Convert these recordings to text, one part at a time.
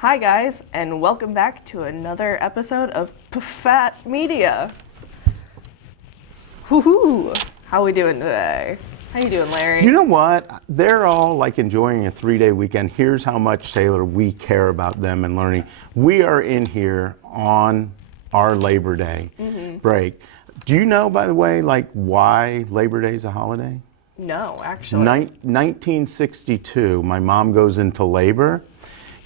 Hi guys, and welcome back to another episode of PFAT Media. Woohoo! How we doing today? How you doing, Larry? You know what? They're all like enjoying a 3-day weekend. Here's how much, Taylor, we care about them and learning. We are in here on our Labor Day break. Do you know, by the way, like why Labor Day is a holiday? No, actually. 1962, my mom goes into labor,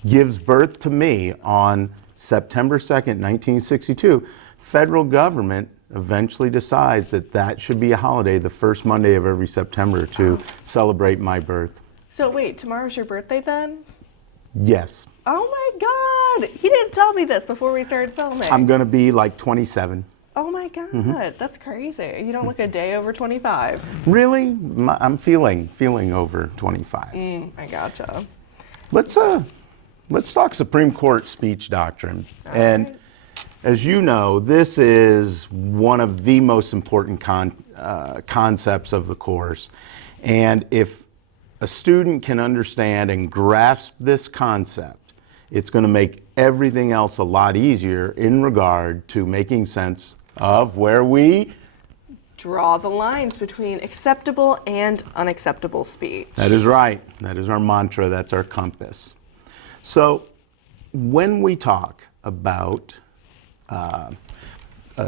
gives birth to me on September 2nd, 1962. Federal government eventually decides that that should be a holiday the first Monday of every September to celebrate my birth. So wait, tomorrow's your birthday then? Yes. Oh my God! He didn't tell me this before we started filming. I'm going to be like 27. Oh my God, that's crazy. You don't look a day over 25. Really? I'm feeling over 25. I gotcha. Let's talk Supreme Court speech doctrine. And as you know, this is one of the most important concepts of the course. And if a student can understand and grasp this concept, it's going to make everything else a lot easier in regard to making sense of where we Draw the lines between acceptable and unacceptable speech. That is right. That is our mantra. That's our compass. So when we talk about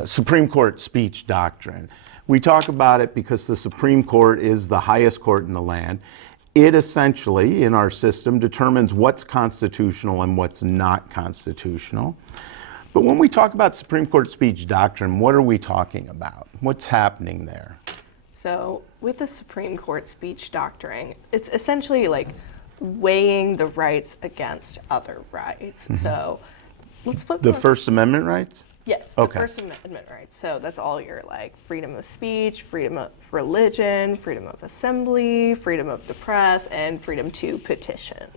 Supreme Court speech doctrine, we talk about it because the Supreme Court is the highest court in the land. It essentially, in our system, determines what's constitutional and what's not constitutional. But when we talk about Supreme Court speech doctrine, what are we talking about? What's happening there? So with the Supreme Court speech doctrine, it's essentially like weighing the rights against other rights. So let's flip The over. First Amendment rights? Yes, Okay. the First Amendment rights. So that's all your like freedom of speech, freedom of religion, freedom of assembly, freedom of the press, and freedom to petition.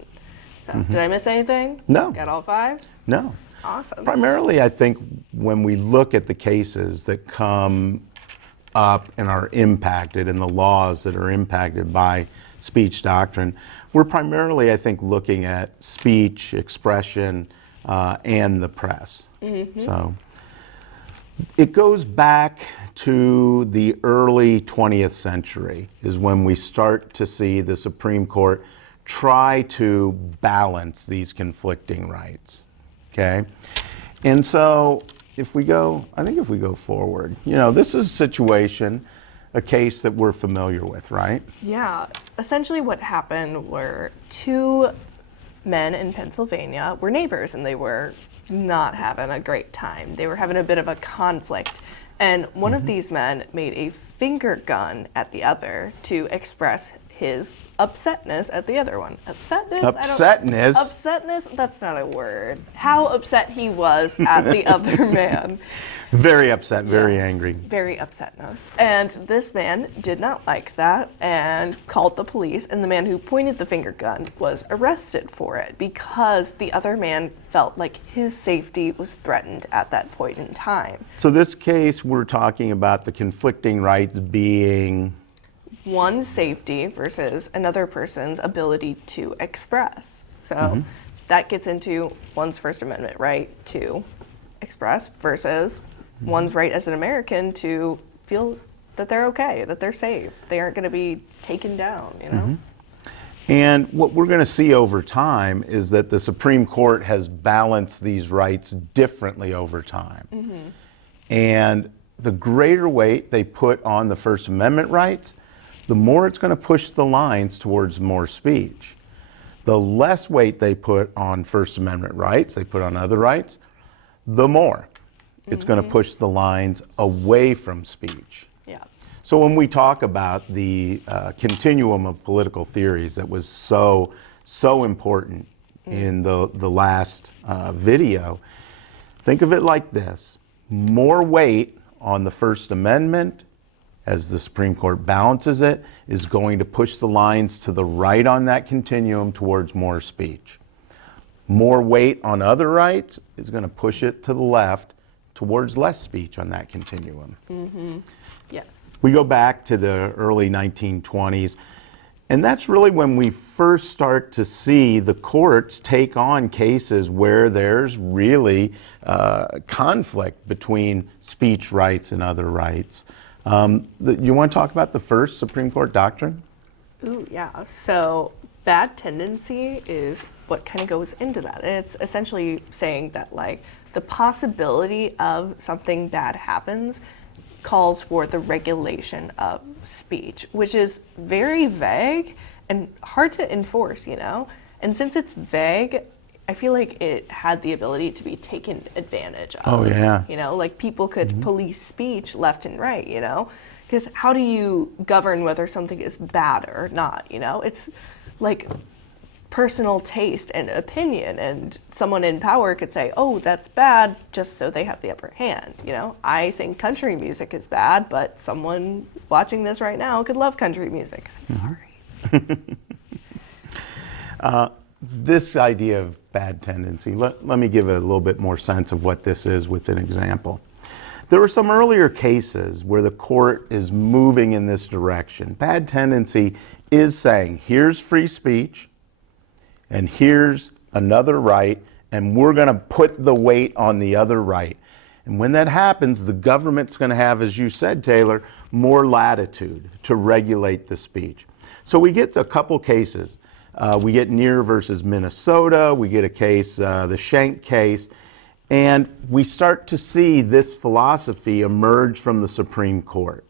So did I miss anything? No. Got all 5? No. Awesome. Primarily, I think when we look at the cases that come up and are impacted and the laws that are impacted by speech doctrine, we're primarily, I think, looking at speech, expression, and the press. So it goes back to the early 20th century is when we start to see the Supreme Court try to balance these conflicting rights. Okay, and so if we go forward, this is a situation, a case that we're familiar with, right? Yeah, essentially what happened were 2 men in Pennsylvania were neighbors and they were not having a great time. They were having a bit of a conflict, and one of these men made a finger gun at the other to express his upsetness at the other one. Upsetness? Upsetness? That's not a word. How upset he was at the other man. Very upset, very angry. Very upsetness. And this man did not like that and called the police, and the man who pointed the finger gun was arrested for it because the other man felt like his safety was threatened at that point in time. So this case, we're talking about the conflicting rights being one's safety versus another person's ability to express. So that gets into one's First Amendment right to express versus one's right as an American to feel that they're okay, that they're safe. They aren't going to be taken down, And what we're going to see over time is that the Supreme Court has balanced these rights differently over time. And the greater weight they put on the First Amendment rights, the more it's going to push the lines towards more speech. The less weight they put on First Amendment rights, they put on other rights, the more it's going to push the lines away from speech. Yeah. So when we talk about the continuum of political theories that was so important in the last video, think of it like this. More weight on the First Amendment as the Supreme Court balances it, is going to push the lines to the right on that continuum towards more speech. More weight on other rights is going to push it to the left towards less speech on that continuum. Yes. We go back to the early 1920s. And that's really when we first start to see the courts take on cases where there's really conflict between speech rights and other rights. You want to talk about the first Supreme Court doctrine? Ooh, yeah. So bad tendency is what kind of goes into that. And it's essentially saying that like the possibility of something bad happens calls for the regulation of speech, which is very vague and hard to enforce, you know? And since it's vague, I feel like it had the ability to be taken advantage of. Oh, yeah. You know, like people could police speech left and right, you know? Because how do you govern whether something is bad or not, you know? It's like personal taste and opinion, and someone in power could say, oh, that's bad, just so they have the upper hand, you know? I think country music is bad, but someone watching this right now could love country music. I'm sorry. This idea of bad tendency, let me give a little bit more sense of what this is with an example. There were some earlier cases where the court is moving in this direction. Bad tendency is saying, here's free speech, and here's another right, and we're going to put the weight on the other right. And when that happens, the government's going to have, as you said, Taylor, more latitude to regulate the speech. So we get a couple cases. We get Neer versus Minnesota. We get a case, the Schenck case. And we start to see this philosophy emerge from the Supreme Court.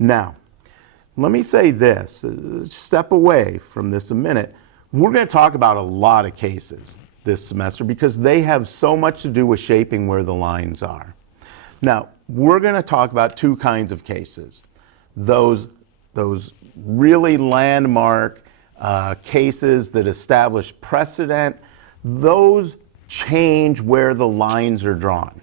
Now, let me say this, step away from this a minute. We're going to talk about a lot of cases this semester because they have so much to do with shaping where the lines are. Now, we're going to talk about two kinds of cases. Those really landmark cases that establish precedent, those change where the lines are drawn.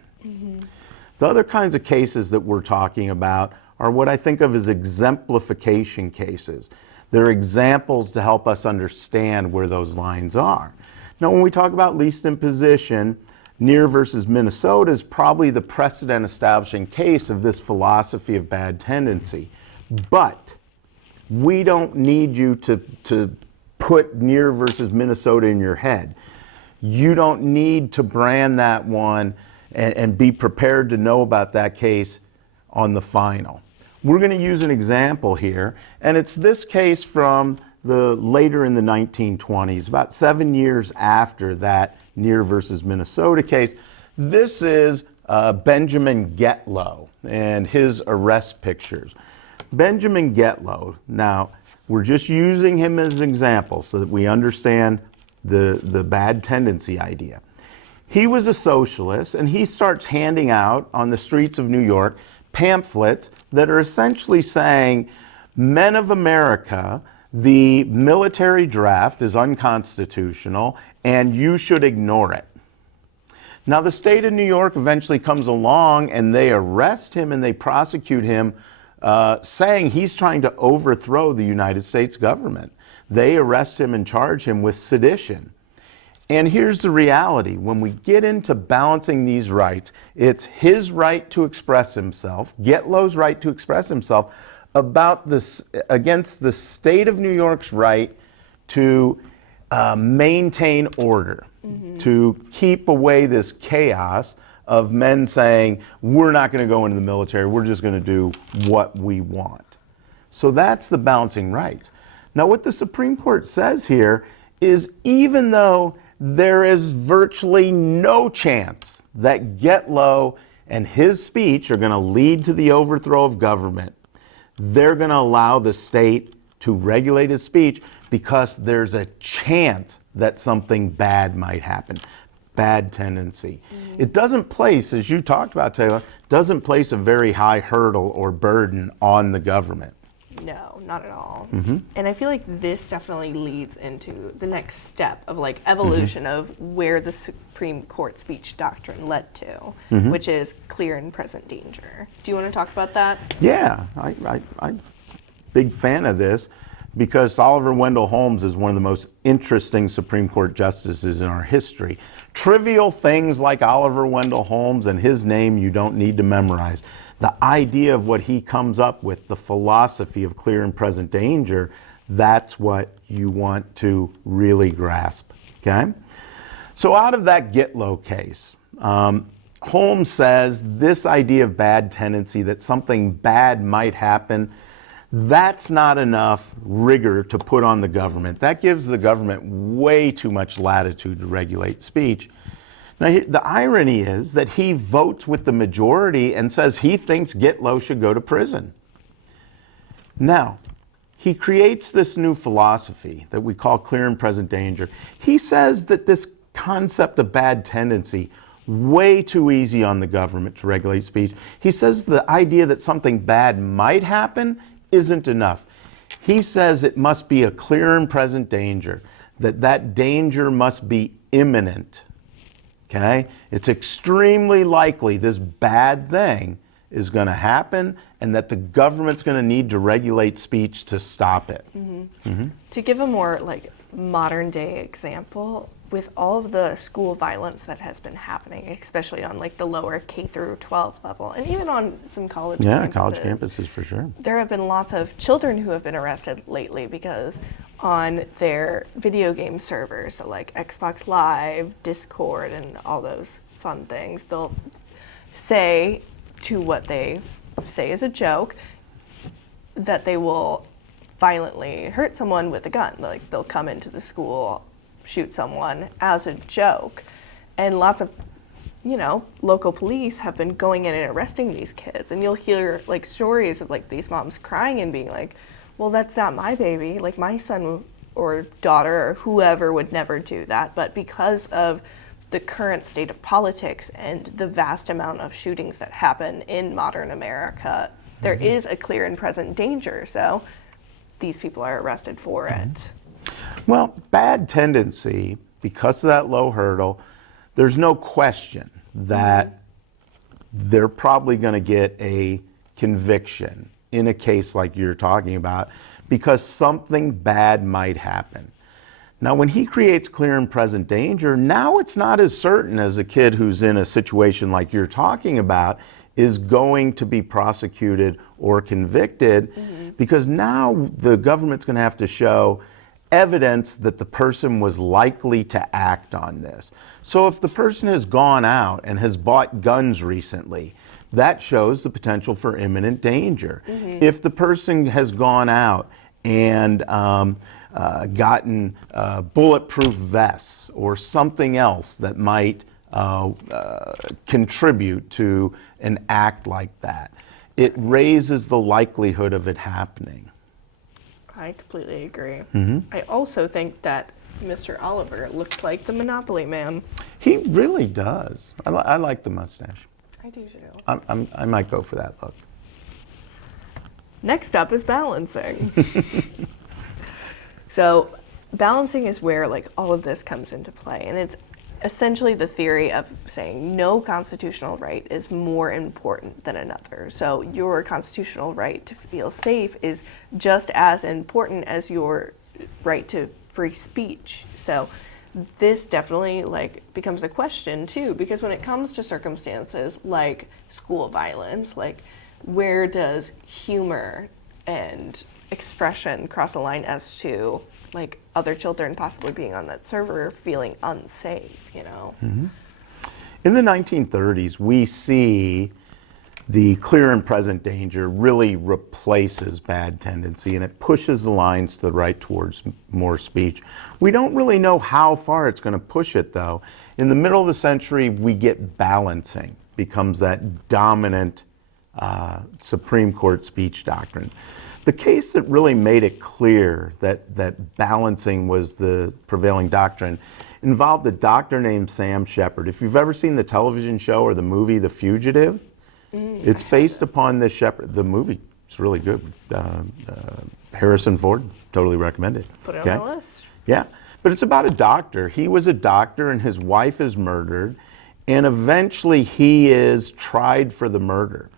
The other kinds of cases that we're talking about are what I think of as exemplification cases. They're examples to help us understand where those lines are. Now, when we talk about least imposition, Neer versus Minnesota is probably the precedent establishing case of this philosophy of bad tendency. But we don't need you to put Neer versus Minnesota in your head. You don't need to brand that one and be prepared to know about that case on the final. We're going to use an example here, and it's this case from the later in the 1920s, about 7 years after that Neer versus Minnesota case. This is Benjamin Getlow and his arrest pictures. Benjamin Getlow, now we're just using him as an example so that we understand the bad tendency idea. He was a socialist, and he starts handing out on the streets of New York pamphlets that are essentially saying, men of America, the military draft is unconstitutional and you should ignore it. Now, the state of New York eventually comes along and they arrest him and they prosecute him, saying he's trying to overthrow the United States government. They arrest him and charge him with sedition. And here's the reality. When we get into balancing these rights, it's his right to express himself, Getlow's right to express himself, about this against the state of New York's right to maintain order, to keep away this chaos of men saying, we're not going to go into the military, we're just going to do what we want. So that's the balancing rights. Now, what the Supreme Court says here is even though there is virtually no chance that Getlow and his speech are going to lead to the overthrow of government, they're going to allow the state to regulate his speech because there's a chance that something bad might happen. Bad tendency. It doesn't place, as you talked about, Taylor, doesn't place a very high hurdle or burden on the government. No, not at all. And I feel like this definitely leads into the next step of like evolution of where the Supreme Court speech doctrine led to, which is clear and present danger. Do you want to talk about that? Yeah, I'm big fan of this because Oliver Wendell Holmes is one of the most interesting Supreme Court justices in our history. Trivial things like Oliver Wendell Holmes and his name you don't need to memorize. The idea of what he comes up with, the philosophy of clear and present danger, That's what you want to really grasp, okay? So out of that Gitlow case, Holmes says this idea of bad tendency, that something bad might happen, that's not enough rigor to put on the government. That gives the government way too much latitude to regulate speech. Now, the irony is that he votes with the majority and says he thinks Gitlow should go to prison. Now, he creates this new philosophy that we call clear and present danger. He says that this concept of bad tendency, way too easy on the government to regulate speech. He says the idea that something bad might happen isn't enough. He says it must be a clear and present danger, that danger must be imminent. Okay? It's extremely likely this bad thing is going to happen and that the government's going to need to regulate speech to stop it. To give a more like modern day example, with all of the school violence that has been happening, especially on like the lower K through 12 level, and even on some college campuses. College campuses for sure. There have been lots of children who have been arrested lately because on their video game servers, so like Xbox Live, Discord, and all those fun things, they'll say to what they say is a joke that they will violently hurt someone with a gun. Like they'll come into the school, shoot someone as a joke. And lots of, local police have been going in and arresting these kids. And you'll hear like stories of like these moms crying and being like, well, that's not my baby. Like my son or daughter or whoever would never do that. But because of the current state of politics and the vast amount of shootings that happen in modern America, there is a clear and present danger. So these people are arrested for it. Well, bad tendency, because of that low hurdle, there's no question that they're probably going to get a conviction in a case like you're talking about because something bad might happen. Now, when he creates clear and present danger, now it's not as certain as a kid who's in a situation like you're talking about is going to be prosecuted or convicted because now the government's going to have to show evidence that the person was likely to act on this. So if the person has gone out and has bought guns recently, that shows the potential for imminent danger. If the person has gone out and gotten bulletproof vests or something else that might contribute to an act like that, it raises the likelihood of it happening. I completely agree. I also think that Mr. Oliver looks like the Monopoly Man. He really does. I like the mustache. I do too. I might go for that look. Next up is balancing. So balancing is where like all of this comes into play, and it's essentially the theory of saying no constitutional right is more important than another. So your constitutional right to feel safe is just as important as your right to free speech. So this definitely like becomes a question too, because when it comes to circumstances like school violence, like where does humor and expression cross a line as to like other children possibly being on that server feeling unsafe, In the 1930s, we see the clear and present danger really replaces bad tendency, and it pushes the lines to the right towards more speech. We don't really know how far it's going to push it, though. In the middle of the century, we get balancing, becomes that dominant Supreme Court speech doctrine. The case that really made it clear that balancing was the prevailing doctrine involved a doctor named Sam Shepard. If you've ever seen the television show or the movie The Fugitive, it's based upon this Shepard. The movie, it's really good. Harrison Ford, totally recommend it. Put it on the list. Yeah, but it's about a doctor. He was a doctor and his wife is murdered, and eventually he is tried for the murder.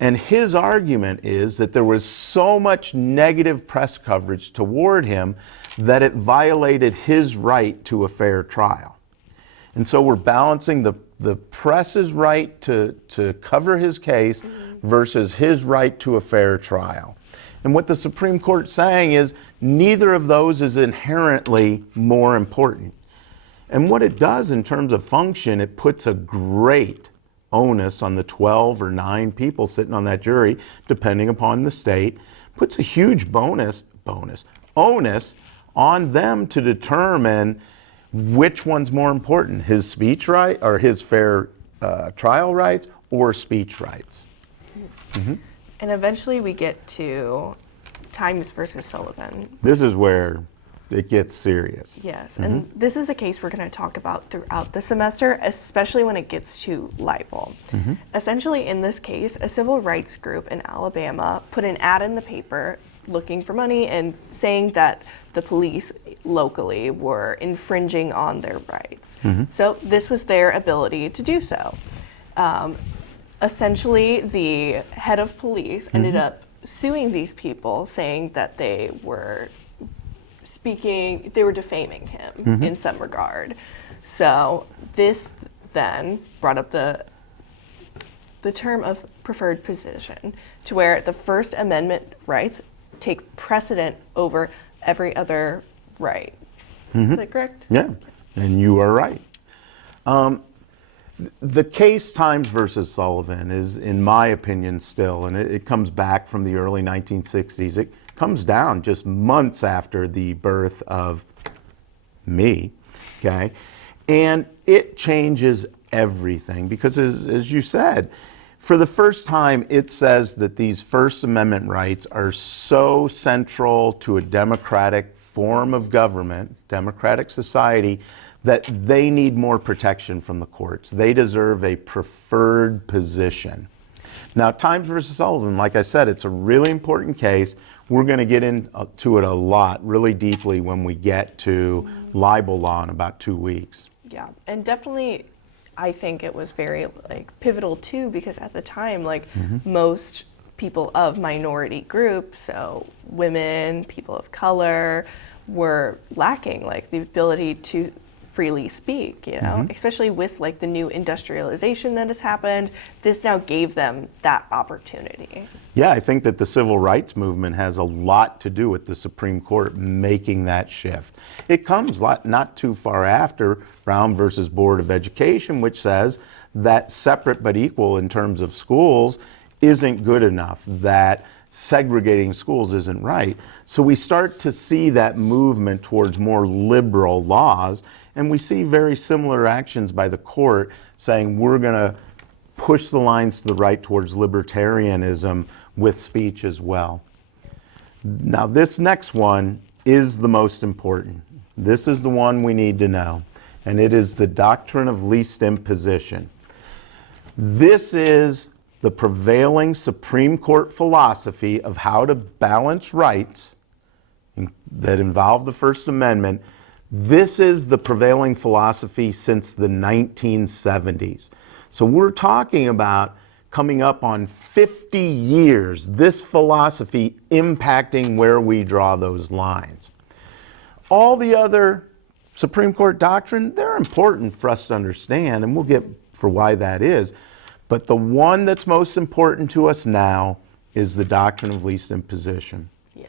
And his argument is that there was so much negative press coverage toward him that it violated his right to a fair trial. And so we're balancing the press's right to cover his case versus his right to a fair trial. And what the Supreme Court's saying is neither of those is inherently more important. And what it does in terms of function, it puts a great onus on the 12 or 9 people sitting on that jury, depending upon the state, puts a huge onus on them to determine which one's more important, his speech right or his fair trial rights or speech rights. And eventually we get to Times versus Sullivan. This is where it gets serious. Yes, and this is a case we're going to talk about throughout the semester, especially when it gets to libel. Essentially, in this case, a civil rights group in Alabama put an ad in the paper looking for money and saying that the police locally were infringing on their rights. So this was their ability to do so. Essentially, the head of police ended up suing these people, saying that they were defaming him in some regard. So this then brought up the term of preferred position, to where the First Amendment rights take precedent over every other right. Is that correct? Yeah, and you are right. The case Times versus Sullivan is, in my opinion, still, and it comes back from the early 1960s. It comes down just months after the birth of me, okay? And it changes everything because, as you said, for the first time, it says that these First Amendment rights are so central to a democratic form of government, democratic society, that they need more protection from the courts. They deserve a preferred position. Now, Times versus Sullivan, like I said, it's a really important case. We're going to get into it a lot, really deeply, when we get to libel law in about 2 weeks. Yeah, and definitely, I think it was very pivotal too, because at the time, most people of minority groups, so women, people of color, were lacking the ability to freely speak, especially with the new industrialization that has happened. This now gave them that opportunity. Yeah, I think that the civil rights movement has a lot to do with the Supreme Court making that shift. It comes not too far after Brown versus Board of Education, which says that separate but equal in terms of schools isn't good enough, that segregating schools isn't right. So we start to see that movement towards more liberal laws, and we see very similar actions by the court saying we're going to push the lines to the right towards libertarianism with speech as well. Now, this next one is the most important. This is the one we need to know, and it is the doctrine of least imposition. This is the prevailing Supreme Court philosophy of how to balance rights that involve the First Amendment. This is the prevailing philosophy since the 1970s. So we're talking about coming up on 50 years, this philosophy impacting where we draw those lines. All the other Supreme Court doctrine, they're important for us to understand, and we'll get for why that is. But the one that's most important to us now is the doctrine of least imposition. Yeah.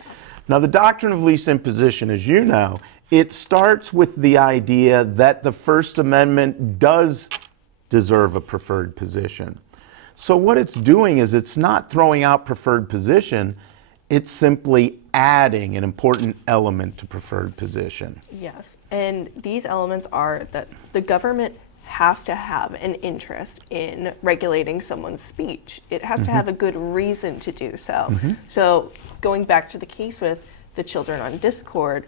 Now, the doctrine of least imposition, as you know, it starts with the idea that the First Amendment does deserve a preferred position. So what it's doing is it's not throwing out preferred position, it's simply adding an important element to preferred position. Yes, and these elements are that the government has to have an interest in regulating someone's speech. It has to have a good reason to do so. So going back to the case with the children on Discord,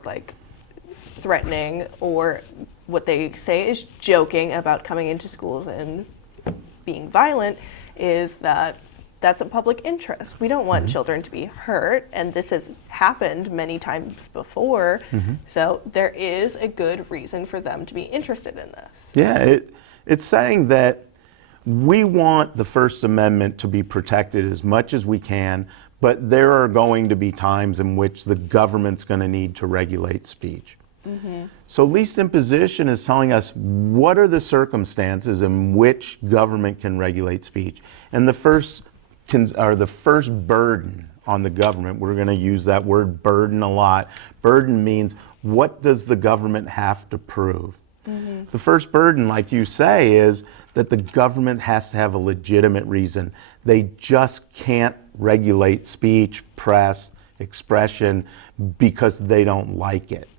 threatening, or what they say is joking about coming into schools and being violent, is that that's a public interest. We don't want children to be hurt, and this has happened many times before. So there is a good reason for them to be interested in this. Yeah, it's saying that we want the First Amendment to be protected as much as we can, but there are going to be times in which the government's going to need to regulate speech. So least imposition is telling us what are the circumstances in which government can regulate speech. And the first burden on the government. We're going to use that word burden a lot. Burden means, what does the government have to prove? The first burden, like you say, is that the government has to have a legitimate reason. They just can't regulate speech, press, expression because they don't like it.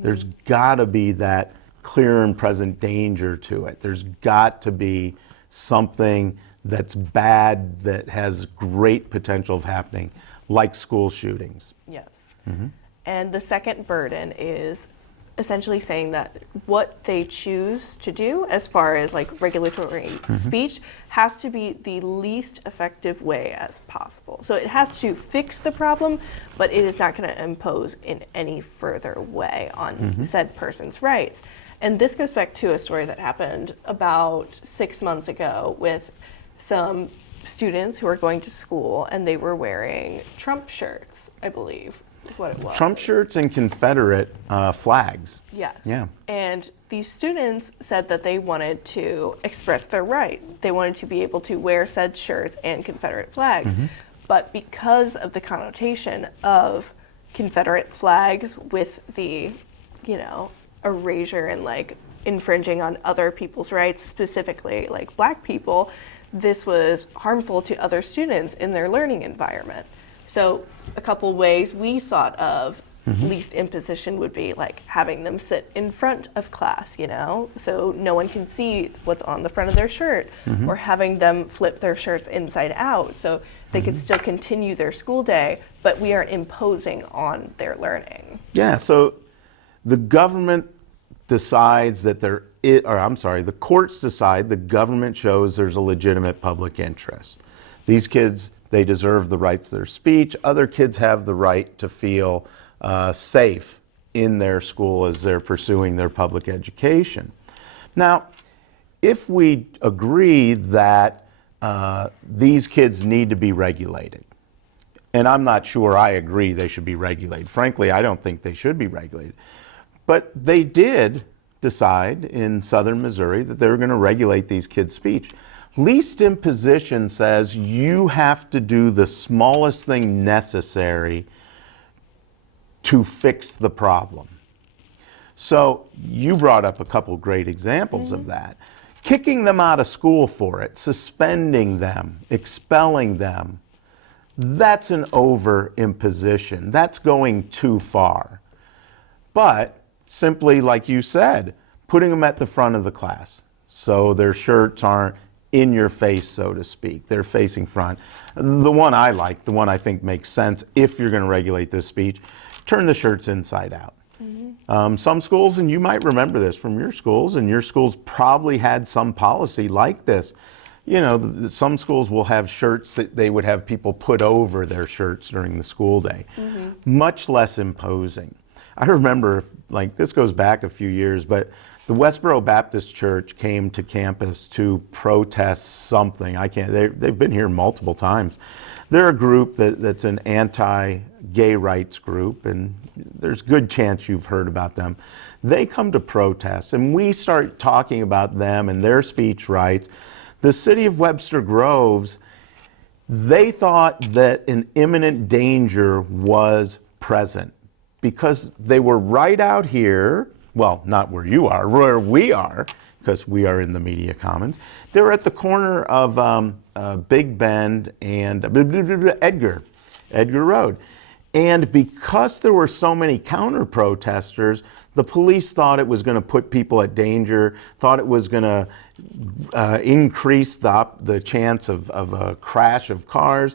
There's got to be that clear and present danger to it. There's got to be something that's bad that has great potential of happening, like school shootings. Yes. And the second burden is essentially saying that what they choose to do as far as like regulatory speech has to be the least effective way as possible. So it has to fix the problem, but it is not going to impose in any further way on said person's rights. And this goes back to a story that happened about 6 months ago with some students who were going to school and they were wearing Trump shirts, I believe. What it was. Trump shirts and Confederate flags. Yes. Yeah. And these students said that they wanted to express their right. They wanted to be able to wear said shirts and Confederate flags. But because of the connotation of Confederate flags with the, erasure and like infringing on other people's rights, specifically like Black people, this was harmful to other students in their learning environment. So a couple ways we thought of least imposition would be like having them sit in front of class, so no one can see what's on the front of their shirt, or having them flip their shirts inside out so they could still continue their school day, but we aren't imposing on their learning. Yeah, so the government decides that the courts decide the government shows there's a legitimate public interest. These kids, they deserve the rights to their speech. Other kids have the right to feel safe in their school as they're pursuing their public education. Now, if we agree that these kids need to be regulated, and I'm not sure I agree they should be regulated. Frankly, I don't think they should be regulated. But they did decide in southern Missouri that they were going to regulate these kids' speech. Least imposition says you have to do the smallest thing necessary to fix the problem. So you brought up a couple great examples of that. Kicking them out of school for it, suspending them, expelling them, that's an over imposition. That's going too far. But simply, like you said, putting them at the front of the class so their shirts aren't in your face, so to speak. They're facing front. The one I like, the one I think makes sense if you're going to regulate this speech, turn the shirts inside out. Some schools, and you might remember this from your schools, and your schools probably had some policy like this. Some schools will have shirts that they would have people put over their shirts during the school day. Much less imposing. I remember, this goes back a few years, but the Westboro Baptist Church came to campus to protest something. They've been here multiple times. They're a group that's an anti-gay rights group, and there's good chance you've heard about them. They come to protest, and we start talking about them and their speech rights. The city of Webster Groves, they thought that an imminent danger was present because they were right out here. Well, not where you are, where we are, because we are in the media commons. They're at the corner of Big Bend and Edgar Road. And because there were so many counter-protesters, the police thought it was going to put people at danger, thought it was going to increase the chance of a crash of cars.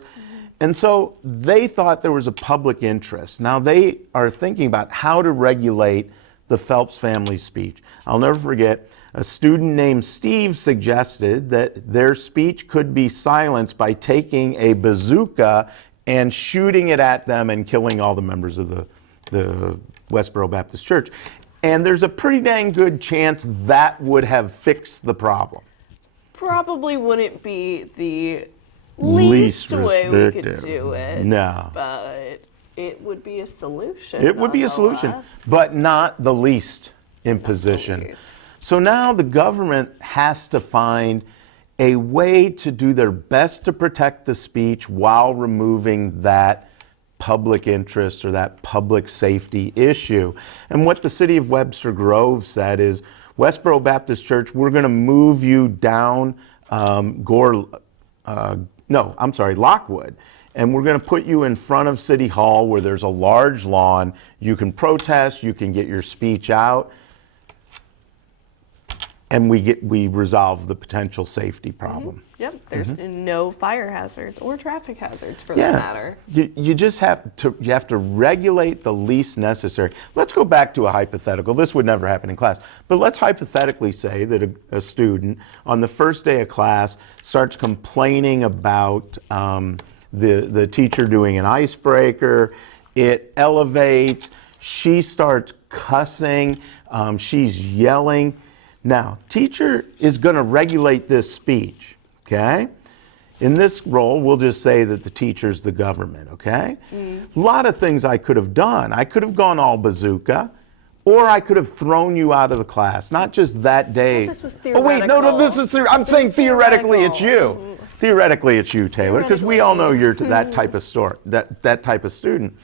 And so they thought there was a public interest. Now they are thinking about how to regulate the Phelps family speech. I'll never forget, a student named Steve suggested that their speech could be silenced by taking a bazooka and shooting it at them and killing all the members of the Westboro Baptist Church. And there's a pretty dang good chance that would have fixed the problem. Probably wouldn't be the least way we could do it. No. But it would be a solution. It would be a solution, but not the least imposition. So now the government has to find a way to do their best to protect the speech while removing that public interest or that public safety issue. And what the city of Webster Grove said is, Westboro Baptist Church, we're going to move you down Lockwood. And we're going to put you in front of City Hall where there's a large lawn. You can protest, you can get your speech out, and we resolve the potential safety problem. Yep, there's no fire hazards or traffic hazards for that matter. You just have to regulate the least necessary. Let's go back to a hypothetical. This would never happen in class, but let's hypothetically say that a student on the first day of class starts complaining about the teacher doing an icebreaker. It elevates. She starts cussing. She's yelling. Now, teacher is going to regulate this speech, okay? In this role, we'll just say that the teacher's the government, okay? A lot of things I could have done. I could have gone all bazooka, or I could have thrown you out of the class, not just that day. This was Oh, wait, no, this is I'm saying theoretically it's you. Theoretically it's you, Taylor, because we all know you're that type of that type of student.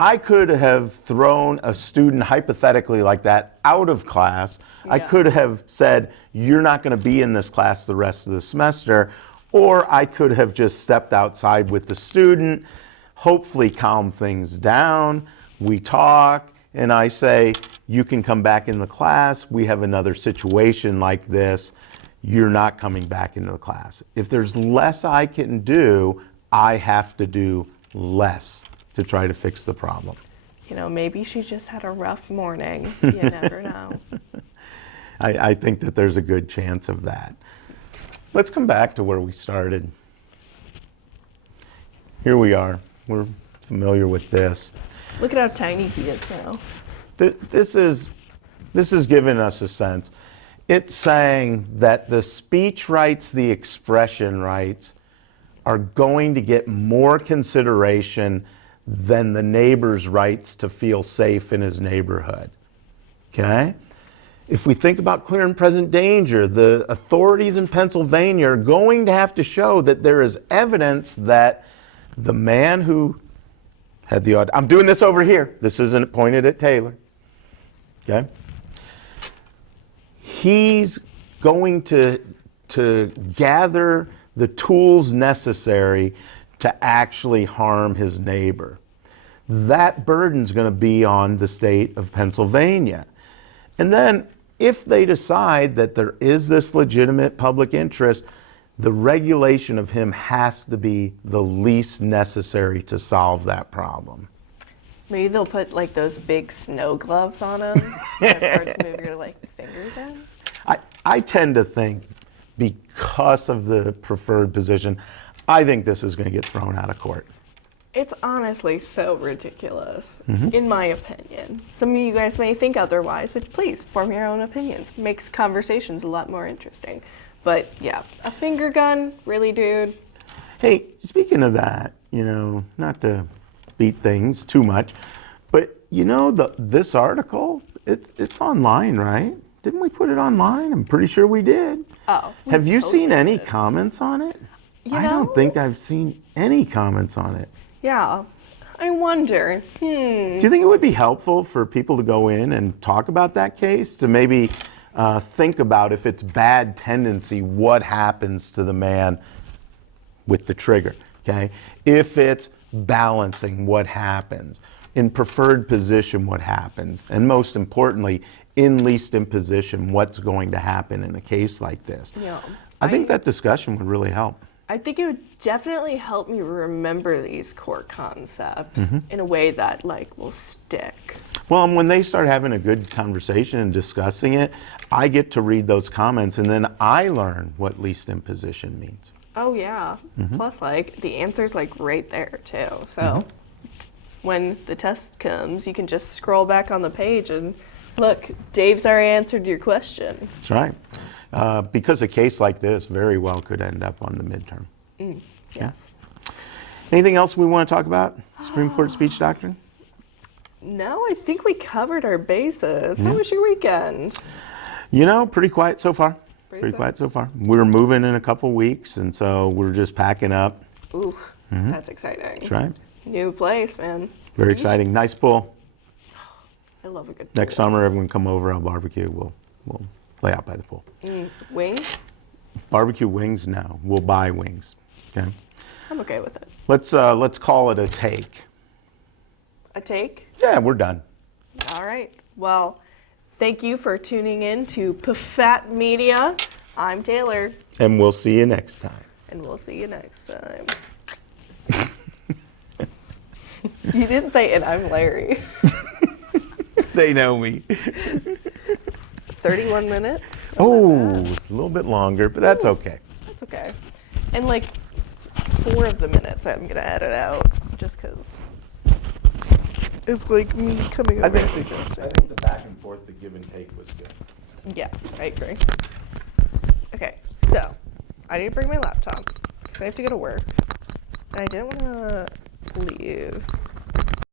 I could have thrown a student hypothetically like that out of class. I could have said, you're not going to be in this class the rest of the semester. Or I could have just stepped outside with the student, hopefully calm things down. We talk, and I say, you can come back in the class. We have another situation like this. You're not coming back into the class. If there's less I can do, I have to do less to try to fix the problem. You know, maybe she just had a rough morning. You never know. I think that there's a good chance of that. Let's come back to where we started. Here we are. We're familiar with this. Look at how tiny he is now. This is giving us a sense. It's saying that the speech rights, the expression rights, are going to get more consideration than the neighbor's rights to feel safe in his neighborhood. Okay? If we think about clear and present danger, the authorities in Pennsylvania are going to have to show that there is evidence that the man who had the I'm doing this over here. This isn't pointed at Taylor. Okay? He's going to gather the tools necessary to actually harm his neighbor. That burden's going to be on the state of Pennsylvania. And then if they decide that there is this legitimate public interest, the regulation of him has to be the least necessary to solve that problem. Maybe they'll put like those big snow gloves on him. Or move your like fingers in. I tend to think, because of the preferred position, I think this is going to get thrown out of court. It's honestly so ridiculous, in my opinion. Some of you guys may think otherwise, which please form your own opinions. Makes conversations a lot more interesting. But yeah, a finger gun, really, dude? Hey, speaking of that, you know, not to beat things too much, but you know, this article, it's online, right? Didn't we put it online? I'm pretty sure we did. Oh. Have you seen any comments on it? I don't think I've seen any comments on it. Yeah, I wonder. Do you think it would be helpful for people to go in and talk about that case, to maybe think about, if it's bad tendency, what happens to the man with the trigger, okay? If it's balancing, what happens? In preferred position, what happens? And most importantly, in least imposition, what's going to happen in a case like this? Yeah, I think that discussion would really help. I think it would definitely help me remember these core concepts in a way that like will stick. Well, and when they start having a good conversation and discussing it, I get to read those comments, and then I learn what least imposition means. Oh yeah. Plus, like the answer's like right there too. So when the test comes, you can just scroll back on the page and look, Dave's already answered your question. That's right. Because a case like this very well could end up on the midterm. Yes. Anything else we want to talk about? Supreme Court speech doctrine? No, I think we covered our bases. How was your weekend? You know, pretty quiet so far. Pretty good. quiet so far. We're moving in a couple weeks, and so we're just packing up. Ooh, that's exciting. That's right. New place, man. Very exciting. Nice pool. I love a good Next pool. summer, everyone come over. I'll barbecue. We'll lay out by the pool. Wings? Barbecue wings? No. We'll buy wings. Okay. I'm okay with it. Let's call it a take. A take? Yeah, we're done. All right. Well, thank you for tuning in to PFAT Media. I'm Taylor. And we'll see you next time. And we'll see you next time. You didn't say, and I'm Larry. They know me. 31 minutes? Oh, a little bit longer, but that's okay. That's okay. And like 4 of the minutes I'm going to edit out just because it's like me coming over. I think the back and forth, the give and take was good. Yeah, I agree. Okay, so I need to bring my laptop because I have to go to work. And I didn't want to leave